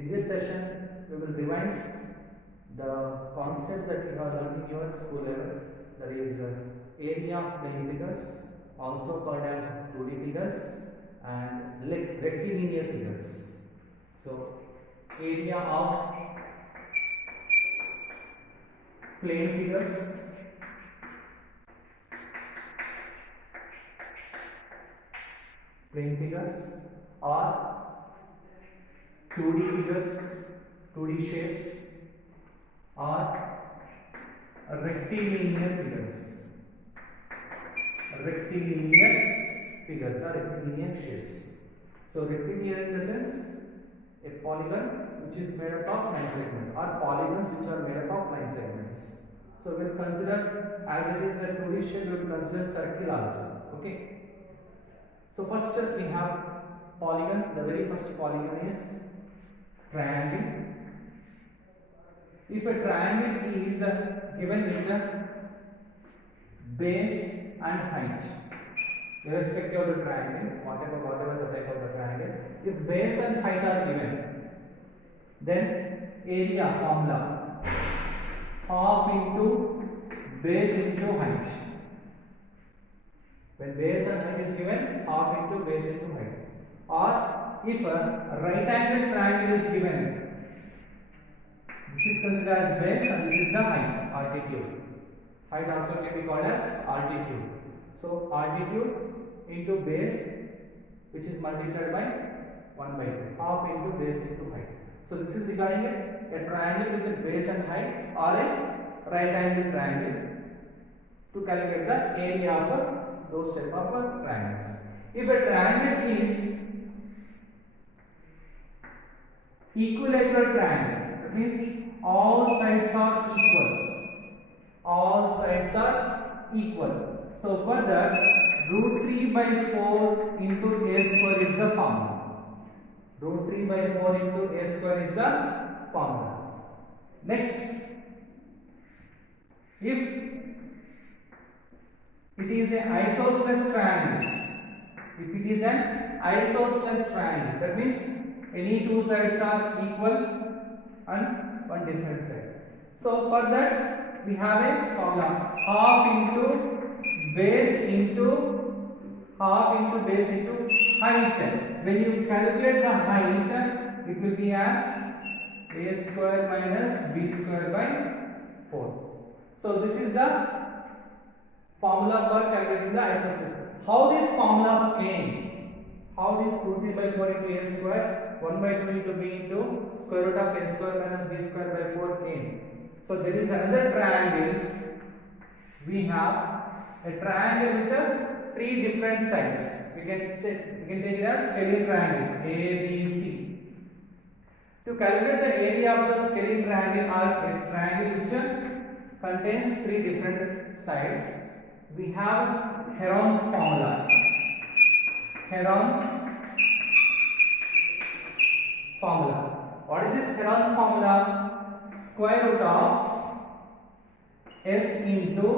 In this session, we will revise the concept that you have learned in your school level, that is area of plane figures, also called as 2D figures and rectilinear figures. So, area of plane figures, or 2D figures, 2D shapes, or rectilinear figures or rectilinear shapes. So rectilinear in the sense a polygon which is made up of line segments, or polygons which are made up of line segments. So we will consider, as it is a 2D shape, we will consider circle also. Okay. So first we have polygon. The very first polygon is triangle. If a triangle is given with the base and height, irrespective of the triangle, whatever the type of the triangle, if base and height are given, then area formula half into base into height. When base and height is given, half into base into height. Or if a right angle triangle is given, this is considered as base and this is the height, altitude. Height also can be called as altitude. So altitude into base, which is multiplied by 1 by 2, half into base into height. So this is regarding a triangle with a base and height, or a right angle triangle, to calculate the area of those type of triangles. If a triangle is equilateral triangle, that means all sides are equal. So for that, root 3 by 4 into a square is the formula. Root 3 by 4 into a square is the formula. Next, if it is an isosceles triangle, that means any two sides are equal and one different side. So for that we have a formula, half into base into height. When you calculate the height, it will be as a square minus b square by 4. So this is the formula for calculating the isosceles. How these formulas came? How this root 3 by 4 into a square, 1 by 2 into b into square root of a square minus b square by 4 came? So there is another triangle. We have a triangle with 3 different sides. We can take it as scalene triangle ABC. To calculate the area of the scalene triangle, or a triangle which contains 3 different sides, we have Heron's formula. What is this Heron's formula? Square root of s into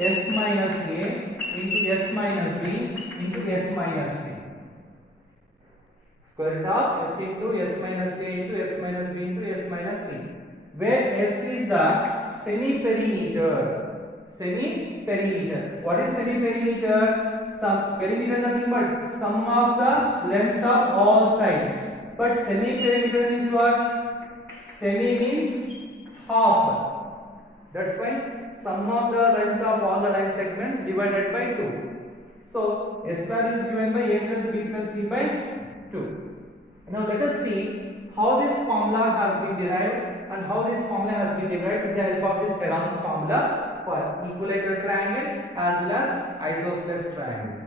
s minus a into s minus b into s minus c. Square root of s into s minus a into s minus b into s minus c, where s is the semi-perimeter. What is semi-perimeter? Perimeter nothing but sum of the lengths of all sides. But semi-perimeter is what? Semi means half. That's why sum of the lengths of all the line segments divided by 2. So s value is given by a plus b plus c by 2. Now let us see how this formula has been derived, and how this formula has been derived with the help of this Heron's formula for equilateral triangle as well as isosceles triangle.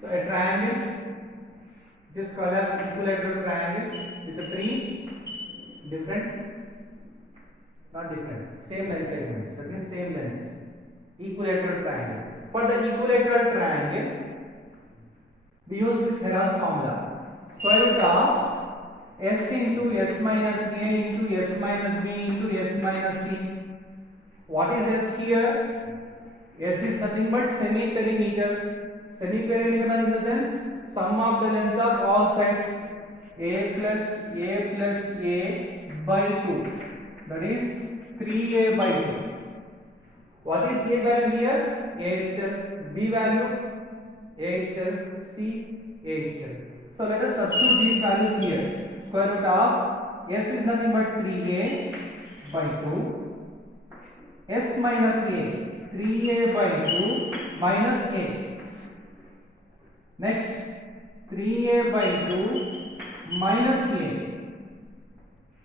So a triangle just called as equilateral triangle with 3 same length segments, that means same lengths. Equilateral triangle. For the equilateral triangle, we use this Heron's formula. Square root of s into s minus a into s minus b into s minus c. What is s here? S is nothing but semi-perimeter. Semi-perimeter in the sense sum of the lengths of all sides a plus a by 2. That is 3a by 2. What is a value here? A itself. B value? A itself. C? A itself. So let us substitute these values here. Square root of s is nothing but 3a by 2. S minus a, 3a by 2 minus a. Next, 3a by 2 minus a.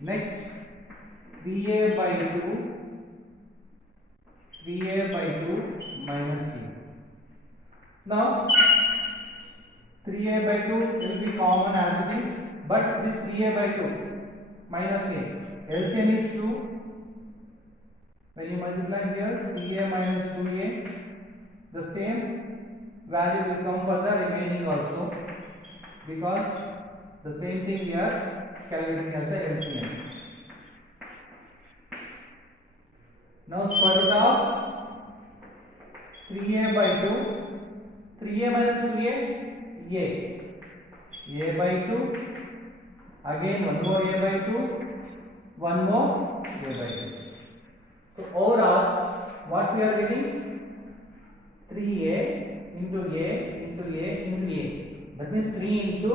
Next, 3a by 2, 3a by 2 minus a. Now, 3a by 2 will be common as it is, but this 3a by 2 minus a, LCM is 2. When you multiply here, 3a minus 2a, the same value will come for the remaining also, because the same thing we are calculating as a LCM. Now square root of 3a by 2, 3a minus 2a, a by 2, again one more a by 2, one more a by 2. So overall, what we are getting? 3a into a into a into a. That means 3 into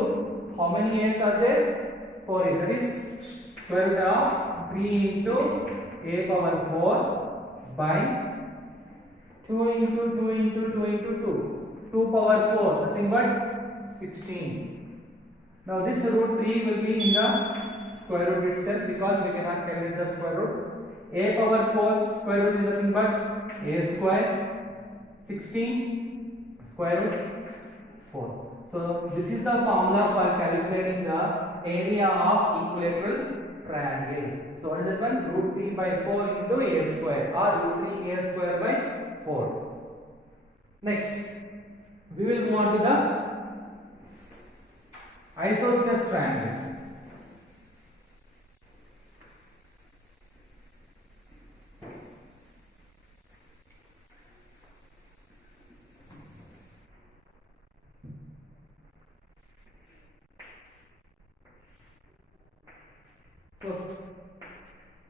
how many a's are there? 4 a. That is square root of 3 into a power 4 by 2 into 2 into 2 into 2. 2 power 4. Nothing but 16. Now this root 3 will be in the square root itself because we cannot calculate the square root. A power 4 square root is nothing but a square, 16 square root 4. So this is the formula for calculating the area of equilateral triangle. So what is that one? Root 3 by 4 into a square or root 3 a square by 4. Next, we will move on to the isosceles triangle. So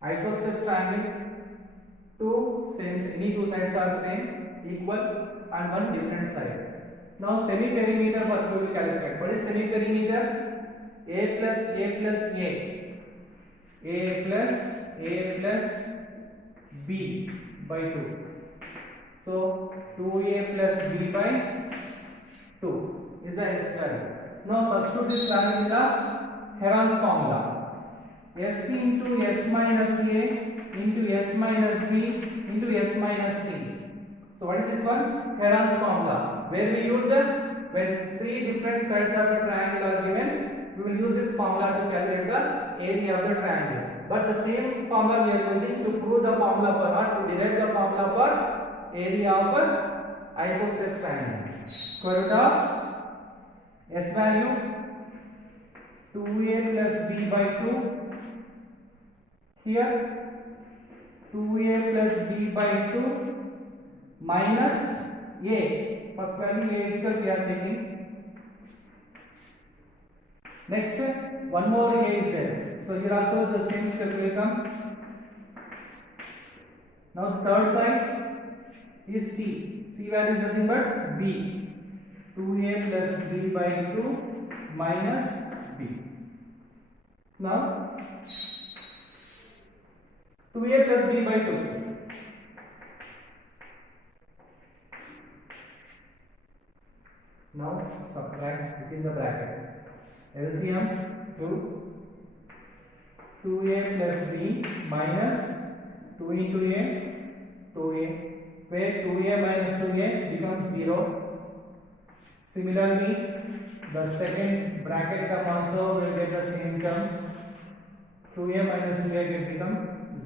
isosceles triangle, any two sides are same, equal, and one different side. Now semi-perimeter first we will calculate. What is semi-perimeter? A plus b by 2. So 2a plus b by 2 is the S value. Now substitute this value in the Heron's formula. S into S minus A into S minus B into S minus C. So what is this one? Heron's formula. Where we use that? When three different sides of a triangle are given, we will use this formula to calculate the area of the triangle. But the same formula we are using to prove the formula for what? To derive the formula for area of an isosceles triangle. Square root of S value 2a plus b by 2. Here 2a plus b by 2 minus a. First value a itself we are taking. Next, one more a is there. So here also the same step will come. Now the third side is c. C value is nothing but b. 2a plus b by 2 minus b. Now 2a plus b by 2. Now subtract within the bracket. LCM 2a plus b minus 2 into a 2a, where 2a minus 2a becomes 0. Similarly, the second bracket term also will get the same term. 2a minus 2a will become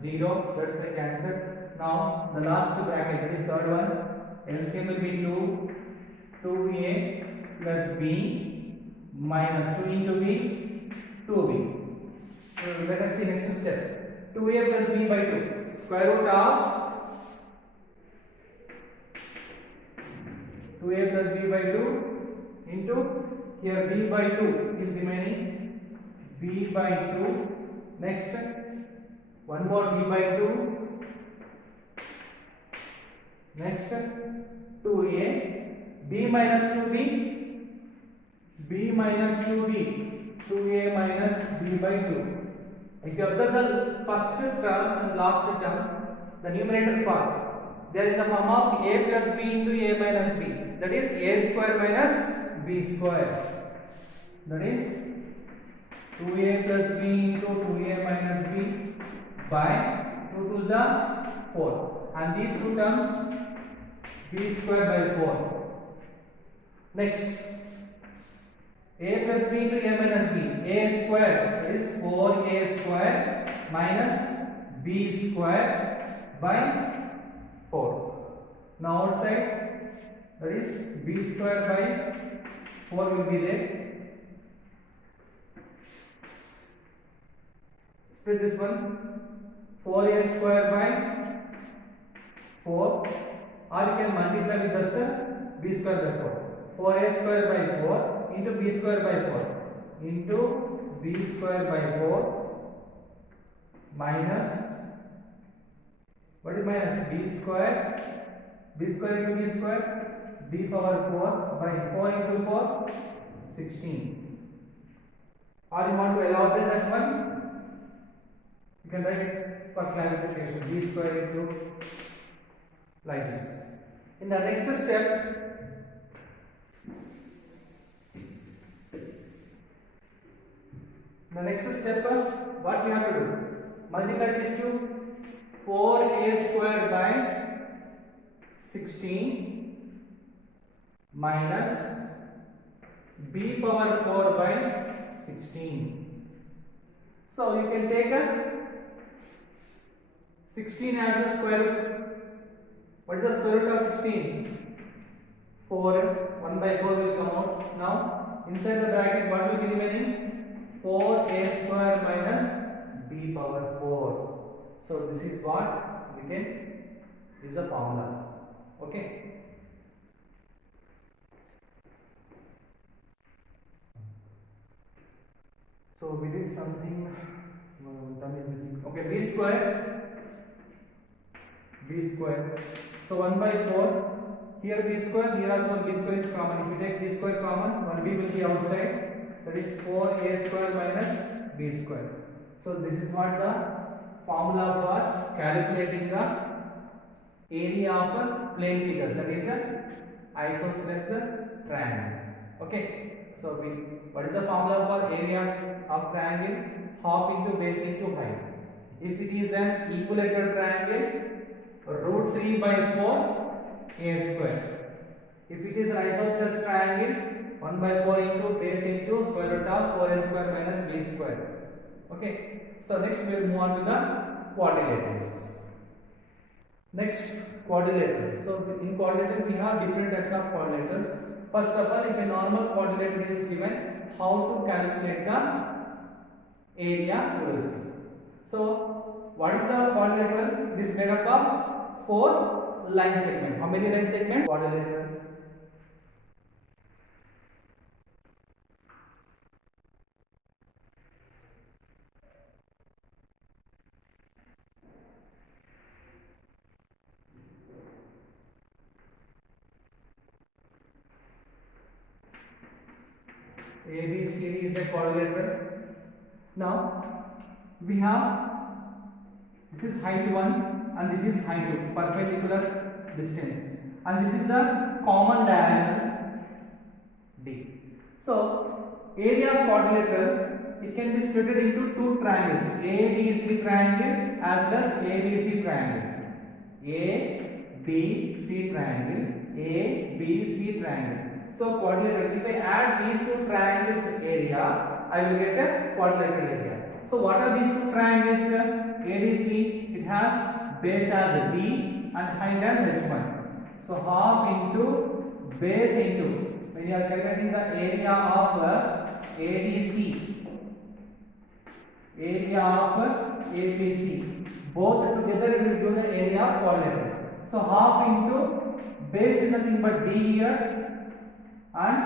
0. That's the cancel. Now the last bracket, that is third one, LCM will be 2a plus b minus 2 into b, 2b. let us see next step. 2a plus b by 2. Square root of 2a plus b by 2 into here b by 2 is remaining, b by 2. Next, one more b by 2. Next, 2a, b minus 2b, b minus 2b, 2a minus b by 2. If you observe the first term and last term, the numerator part, they are in the form of a plus b into a minus b. That is a square minus b square. That is 2a plus b into 2a minus b by 2 to the 4. And these two terms, b square by 4. Next, a plus b into a minus b, a square, that is 4a square minus b square by 4. Now outside, that is b square by 4 will be there. Split this one, 4a square by 4, or you can multiply with just b square by 4. 4a square by 4 into b square by 4 into b square by 4 minus, what is minus? B square into b square, b power 4 by 4 into 4, 16. Or you want to elaborate that one? You can write for clarification, b square into like this. In the next step, what we have to do? Multiply these two, 4a square by 16 minus b power 4 by 16. So you can take a 16 as a square root. What is the square root of 16? 4. 1 by 4 will come out. Now inside the bracket what will be remaining? 4a square minus b power 4. So this is what we can, is the formula. Okay. So we did something, term is missing. Okay, b square. So 1 by 4, here b square, here also b square is common. If you take b square common, 1b will be outside. That is 4a square minus b square. So this is what the formula for calculating the area of plane figures. That is the isosceles triangle. Okay. So what is the formula for area of triangle? Half into base into height. If it is an equilateral triangle, root 3 by 4 a square. If it is an isosceles triangle, 1 by 4 into base into square root of 4a square minus b square. Okay. So next we will move on to the quadrilaterals. Next, quadrilateral. So in quadrilateral we have different types of quadrilaterals. First of all, if a normal quadrilateral is given, how to calculate the area we will see. So what is the quadrilateral? It is made up of 4 line segments. How many line segments? Quadrilateral. ABCD is a quadrilateral. Now we have, this is height 1 and this is height 2, perpendicular distance, and this is the common diagonal D. So area of quadrilateral, it can be split into two triangles, ADC triangle as well as ABC triangle. ABC triangle. So quadrilateral, if I add these two triangles area, I will get a quadrilateral area. So what are these two triangles? ADC, it has base as D and height as H1. So half into base into, when you are calculating the area of ADC area of APC. Both together will give the area of quadrilateral. So half into base is nothing but D here and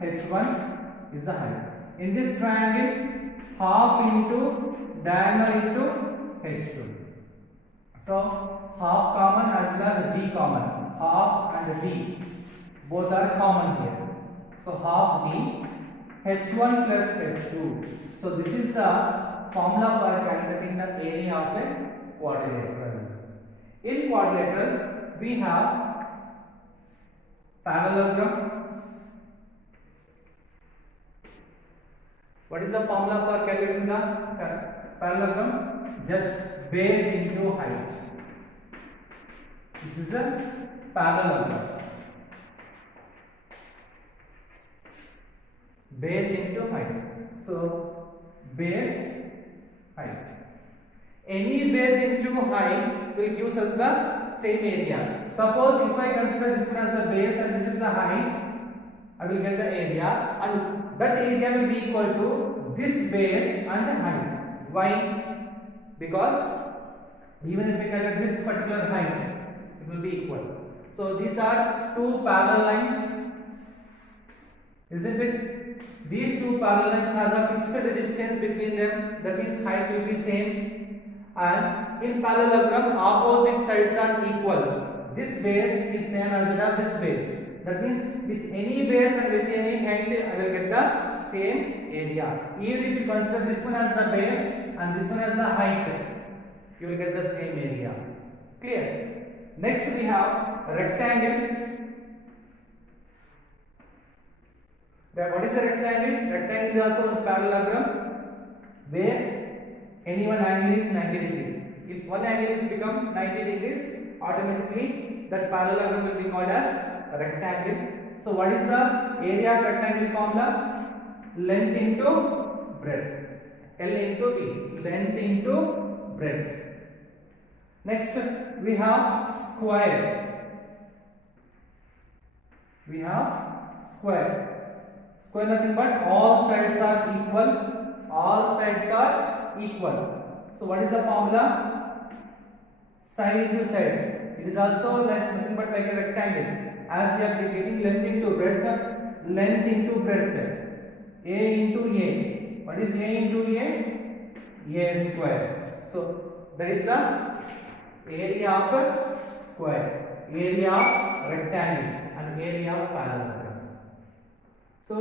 H1 is the height. In this triangle, half into diagonal into H2. So half common as well as D common. Half and D both are common here. So half D, H1 plus H2. So this is the formula for calculating the area of a quadrilateral. In quadrilateral, we have parallelogram. What is the formula for calculating the parallelogram? Just base into height. This is a parallelogram. Base into height. So base height. Any base into height will give us the same area. Suppose if I consider this one as the base and this is the height, I will get the area, and that area will be equal to this base and the height. Why? Because even if we calculate this particular height, it will be equal. So these are two parallel lines, isn't it? These two parallel lines have a fixed distance between them, that is height will be same. And in parallelogram, opposite sides are equal. This base is same as that of this base. That means with any base and with any height, I will get the same area. Even if you consider this one as the base and this one as the height, you will get the same area. Clear? Next we have rectangle. What is a rectangle? Rectangle is also a parallelogram where any one angle is 90 degrees. If one angle is become 90 degrees, automatically that parallelogram will be called as a rectangle. So what is the area of rectangle formula? Length into breadth. L into B. Length into breadth. Next we have square. We have square. Square nothing but all sides are equal. All sides are equal. So what is the formula? Side into side. It is also nothing but like a rectangle. As we are getting length into breadth, length into breadth. A into A. What is A into A? A square. So that is the area of a square, area of rectangle, and area of parallelogram. So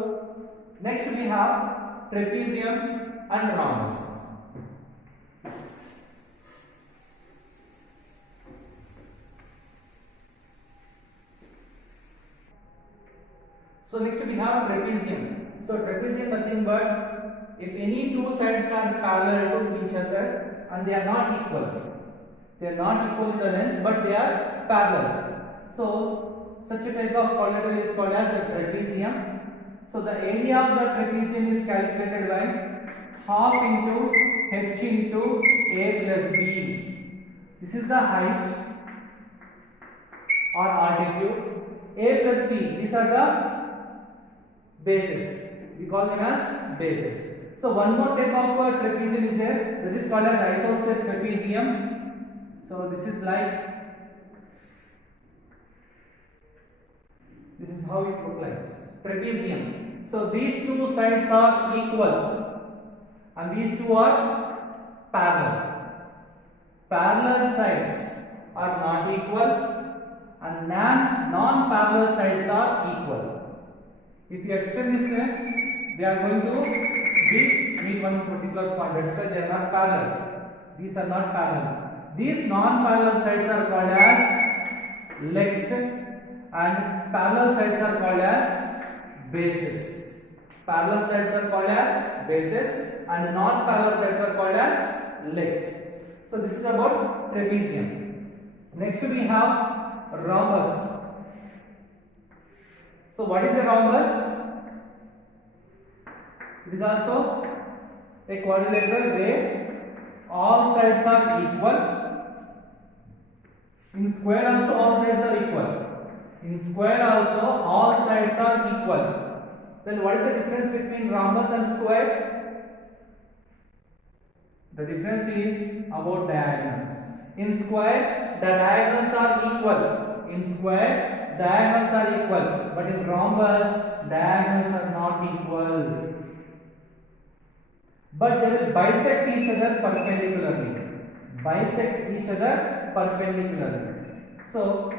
next we have trapezium and rhombus. So next we have trapezium. So trapezium nothing but if any two sides are parallel to each other and they are not equal. They are not equal in the length, but they are parallel. So such a type of quadrilateral is called as a trapezium. So the area of the trapezium is calculated by half into h into a plus b. This is the height or altitude. A plus b, these are the bases. We call them as bases. So one more type of trapezium is there, that is called as isosceles trapezium. So this is like, this is how it looks like, trapezium. So these two sides are equal and these two are parallel. Parallel sides are not equal and non-parallel sides are equal. If you extend this way, they are going to meet one particular point. That's why they are not parallel. These are not parallel. These non-parallel sides are called as legs and parallel sides are called as bases. Parallel sides are called as bases and non-parallel sides are called as legs. So this is about trapezium. Next we have rhombus. So what is a rhombus? It is also a quadrilateral where all sides are equal. In square also all sides are equal. In square also all sides are equal. Then what is the difference between rhombus and square? The difference is about diagonals. In square, the diagonals are equal. In square, diagonals are equal. But in rhombus, diagonals are not equal. But they will bisect each other perpendicularly. Bisect each other perpendicularly. So,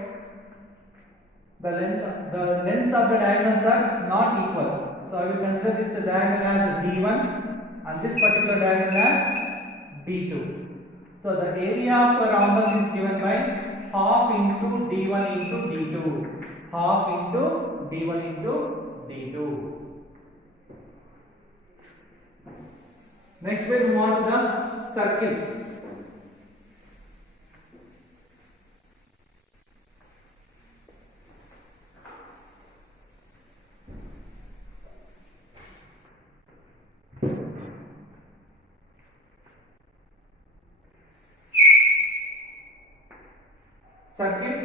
the lengths of the diagonals are not equal. So, I will consider this diagonal as D1 and this particular diagonal as D2. So, the area of the rhombus is given by half into D1 into D2. Half into D1 into D2. Next we move on to the circle. Circle.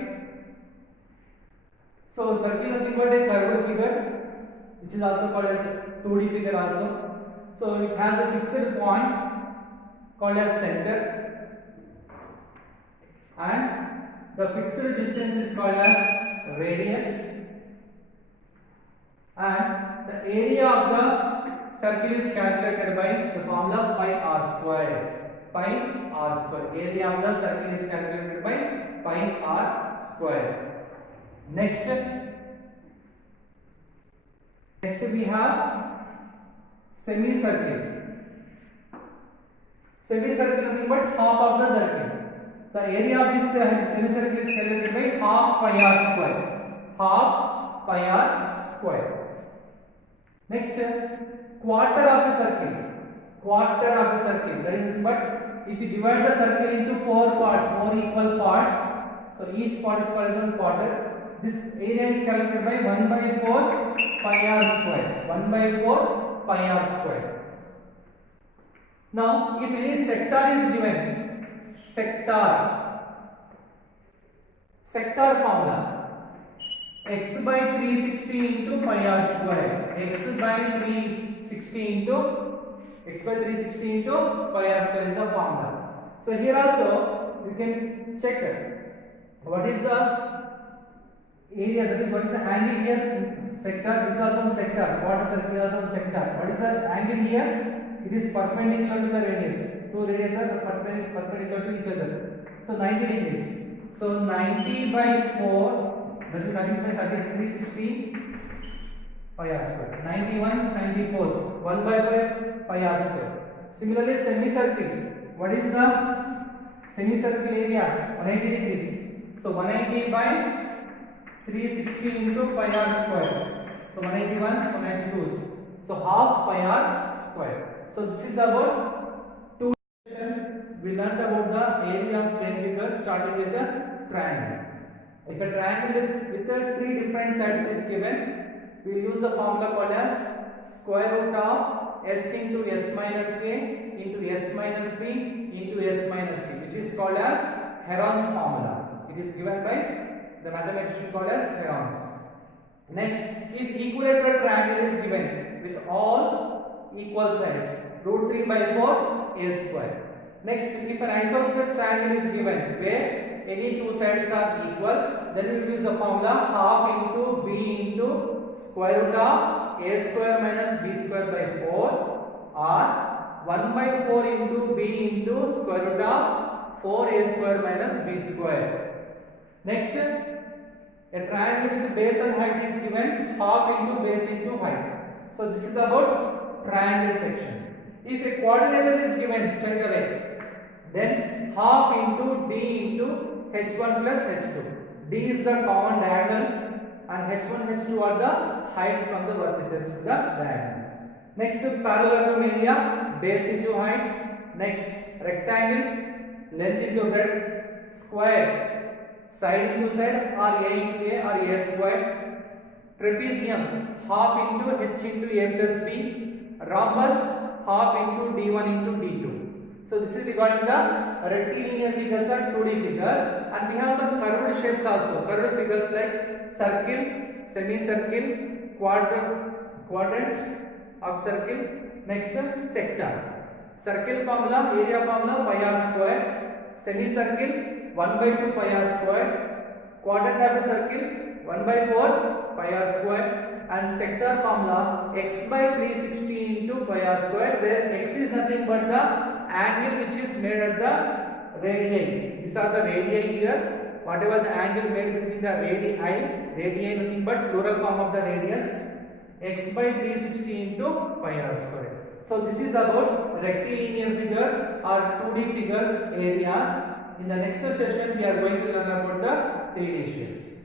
So circle is nothing but a curved figure, which is also called as 2D figure also. So it has a fixed point called as center, and the fixed distance is called as radius, and the area of the circle is calculated by the formula pi r square. Pi r square. Area of the circle is calculated by pi r square. Next we have semicircle. Semicircle nothing but half of the circle. The area of this semicircle is calculated by half pi r square. Half pi r square. Next, quarter of a circle. Quarter of a circle. That is nothing but if you divide the circle into 4 parts, 4 equal parts, so each part is called as 1 quarter. This area is calculated by 1 by 4 pi r square. 1 by 4 pi r square. Now, if any sector is given, sector formula, x by 360 into pi r square. X by 360 into pi r square is the formula. So here also you can check what is the area, that is what is the angle here. Sector, this is also sector, quarter circle is also sector. What is the angle here? It is perpendicular to the radius. Two radius are perpendicular to each other. So 90 degrees. So 90 by 4, that is 90 by 360 pi r square. 91 94, 1 by 5 pi r square. Similarly, semicircle. What is the semicircle area? 180 degrees. So 180 by 360 into pi r square. So 181, 192. So half pi r square. So this is about two. We learned about the area of plane figures starting with a triangle. If a triangle with the 3 different sides is given, we will use the formula called as square root of s into s minus a into s minus b into s minus c, which is called as Heron's formula. It is given by the mathematician called as Heron's. Next, if equilateral triangle is given with all equal sides, root 3 by 4 a square. Next, if an isosceles triangle is given where any two sides are equal, then we will use the formula half into b into square root of a square minus b square by 4, or 1 by 4 into b into square root of 4a square minus b square. Next, a triangle with base and height is given half into base into height. So this is about triangle section. If a quadrilateral is given straight away, then half into d into h1 plus h2. D is the common diagonal and h1 h2 are the heights from the vertices to the diagonal. Next, parallelogram area, base into height. Next, rectangle, length into breadth. Square, side into side, or a into a or a square. Trapezium, half into h into a plus b. Rhombus, half into d1 into d2. So this is regarding the rectilinear figures and 2D figures, and we have some curved shapes also. Curved figures like circle, semicircle, quadrant of circle. Next, sector. Circle formula, area formula pi r square. Semicircle 1 by 2 pi r square. Quadrant of a circle 1 by 4 pi r square. And sector formula x by 360 into pi r square, where x is nothing but the angle which is made at the radii. These are the radii here. Whatever the angle made between the radii nothing but plural form of the radius, x by 360 into pi r square. So this is about rectilinear figures or 2D figures areas. In the next session we are going to learn about the 3D shapes.